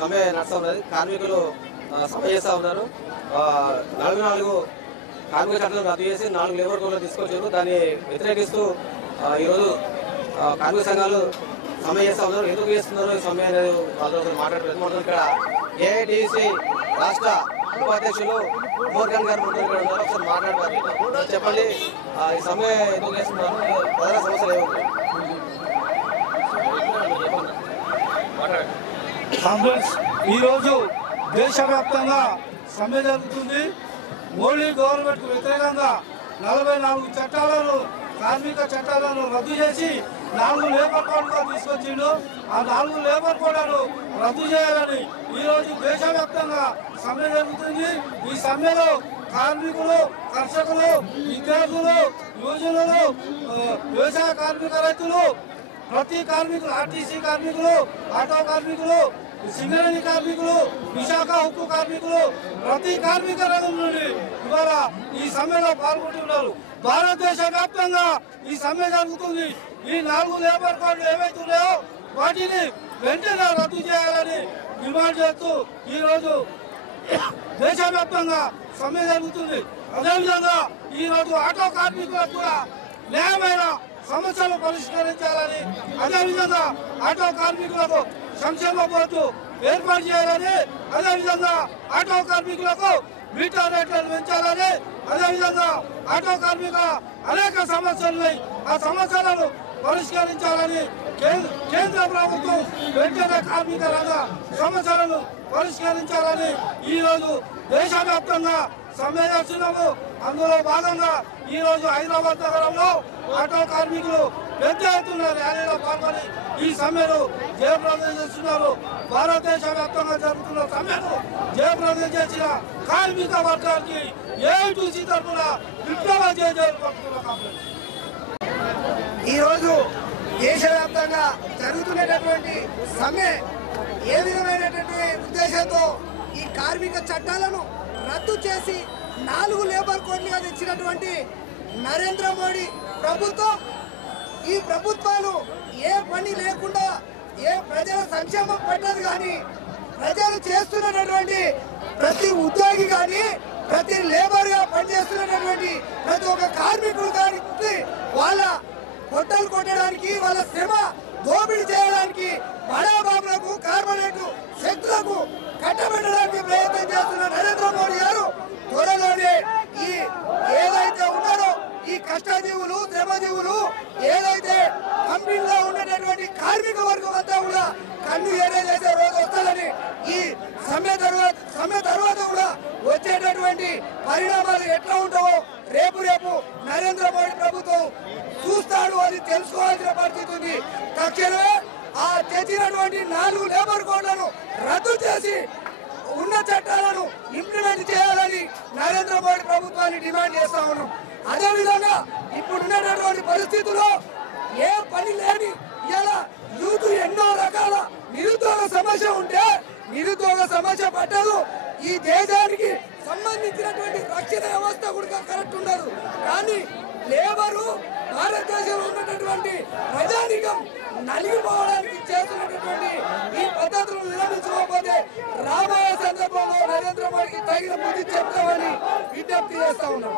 సమ్మె నడుస్తూ ఉన్నది. కార్మికులు సమ్మె చేస్తూ ఉన్నారు. 44 కార్మిక చట్టాలను రద్దు చేసి 4 లేబర్ కోడ్లు తీసుకొచ్చారు. దాన్ని వ్యతిరేకిస్తూ ఈరోజు కార్మిక సంఘాలు సమ్మె చేస్తూ ఉన్నారు. ఎందుకు చేస్తున్నారు ఈ సమ్మె అనేది వాళ్ళతో మాట్లాడుతున్నారు. ఇక్కడ ఏఐటీసీ రాష్ట్ర ఉపాధ్యక్షులు మోర్గన్ గారు ఇక్కడ ఉన్నారు. ఒకసారి మాట్లాడతారు. చెప్పండి, ఈ సమ్మె ఎందుకు చేస్తున్నారు, ప్రధాన సమస్యలు ఏముంటాయి? ఈరోజు దేశవ్యాప్తంగా సమ్మె జరుగుతుంది. మోడీ గవర్నమెంట్కు వ్యతిరేకంగా 44 చట్టాలను కార్మిక చట్టాలను రద్దు చేసి 4 లేబర్ కోడ్లుగా తీసుకొచ్చిండు. ఆ 4 లేబర్ కోడ్లను రద్దు చేయాలని ఈరోజు దేశవ్యాప్తంగా సమ్మె జరుగుతుంది. ఈ సమ్మెలో కార్మికులు, కర్షకులు, విద్యార్థులు, యువజనులు, వ్యవసాయ కార్మిక రైతులు, ప్రతి కార్మికులు, ఆర్టీసీ కార్మికులు, ఆటో కార్మికులు, సింగరేణి కార్మికులు, విశాఖ ఉక్కు కార్మికులు, ప్రతి కార్మిక రంగం నుండి ఇవాళ ఈ సమ్మెలో పాల్గొంటున్నారు. భారతదేశ వ్యాప్తంగా ఈ సమ్మె జరుగుతుంది. ఈ 4 లేబర్ కోడ్లు ఏవైతున్నాయో వాటిని వెంటనే రద్దు చేయాలని డిమాండ్ చేస్తూ ఈరోజు దేశవ్యాప్తంగా సమ్మె జరుగుతుంది. అదేవిధంగా ఈరోజు ఆటో కార్మికులకు కూడా న్యాయమైన సమస్యలు పరిష్కరించాలని, అదేవిధంగా ఆటో కార్మికులకు సంక్షేమ బోర్డు ఏర్పాటు చేయాలని, అదేవిధంగా ఆటో కార్మికులకు మీటర్ రేట్లను పెంచాలని, అదేవిధంగా ఆటో కార్మిక అనేక సమస్యలున్నాయి. ఆ సమస్యలను పరిష్కరించాలని కేంద్ర ప్రభుత్వం వెంటనే కార్మిక రంగ సమస్యలను పరిష్కరించాలని ఈరోజు దేశవ్యాప్తంగా సమ్మె చేస్తున్నాము. అందులో భాగంగా ఈరోజు హైదరాబాద్ నగరంలో ఆటో కార్మికులు పెద్ద ఎత్తున ర్యాలీలో పాల్గొని ఈ సమ్మెను జయప్రదం చేస్తున్నారు. భారతదేశ వ్యాప్తంగా జరుగుతున్న సమ్మెను జయప్రదం చేసిన కార్మిక వర్గానికి ఏఐటీసీ తరఫున విప్లవ జయజయలు పడుతున్నారు. ఈరోజు దేశవ్యాప్తంగా జరుగుతున్నటువంటి సమ్మె ఏ విధమైనటువంటి ఉద్దేశంతో ఈ కార్మిక చట్టాలను రద్దు చేసి 4 లేబర్ కోడ్లుగా తెచ్చినటువంటి నరేంద్ర మోడీ ప్రభుత్వం, ఈ ప్రభుత్వాలు ఏ పని లేకుండా ఏ ప్రజల సంక్షేమం పట్టదు కానీ ప్రజలు చేస్తున్నటువంటి ప్రతి ఉద్యోగి కానీ ప్రతి లేబర్గా పనిచేస్తున్నటువంటి ప్రతి ఒక్క కార్మికుడు కానీ వాళ్ళ పొట్టలు కొట్టడానికి, వాళ్ళ శ్రమ దోపిడీ చేయడానికి, బడాబాబులకు కార్పొరేట్ శక్తులకు కట్టబెట్టడానికి ప్రయత్నం చేస్తున్న నరేంద్ర మోడీ గారు త్వరలోనే ఈ ఏదైతే ఉన్నారో ఈ కష్టజీవులు, శ్రమజీవులు, ఏదైతే కంపెనీలో ఉన్నటువంటి కార్మిక వర్గం అంతా కూడా కన్ను ఏదైతే రోజు వస్తుందని ఈ సమ్మె తర్వాత కూడా వచ్చేటటువంటి పరిణామాలు ఎట్లా ఉంటావో రేపు నరేంద్ర మోడీ ప్రభుత్వం చూస్తాడు, అది తెలుసుకోవాల్సిన పరిస్థితి ఉంది. తక్షణమే ఆ తెచ్చినటువంటి 4 లేబర్ కోడ్లను రద్దు చేసి ఉన్న చట్టాలను ఇంప్లిమెంట్ చేయాలని నరేంద్ర మోడీ ప్రభుత్వాన్ని డిమాండ్ చేస్తా ఉన్నాం. అదేవిధంగా ఇప్పుడున్నటువంటి పరిస్థితుల్లో ఏ పని లేని ఇలా యూత్ ఎన్నో రకాల నిరుద్యోగ సమస్య ఉంటే నిరుద్యోగ సమస్య పట్టదు. ఈ దేశానికి సంబంధించినటువంటి రక్షణ వ్యవస్థ కూడా కరెక్ట్ ఉండదు. కానీ లేబరు భారతదేశంలో ఉన్నటువంటి ప్రజానికం నలిగిపోవడానికి చేస్తున్నటువంటి ఈ పద్ధతులను విరమించుకోకపోతే రాబోయే సందర్భంలో నరేంద్ర మోడీకి తగిన బుద్ధి చెప్తామని విజ్ఞప్తి చేస్తా ఉన్నాం.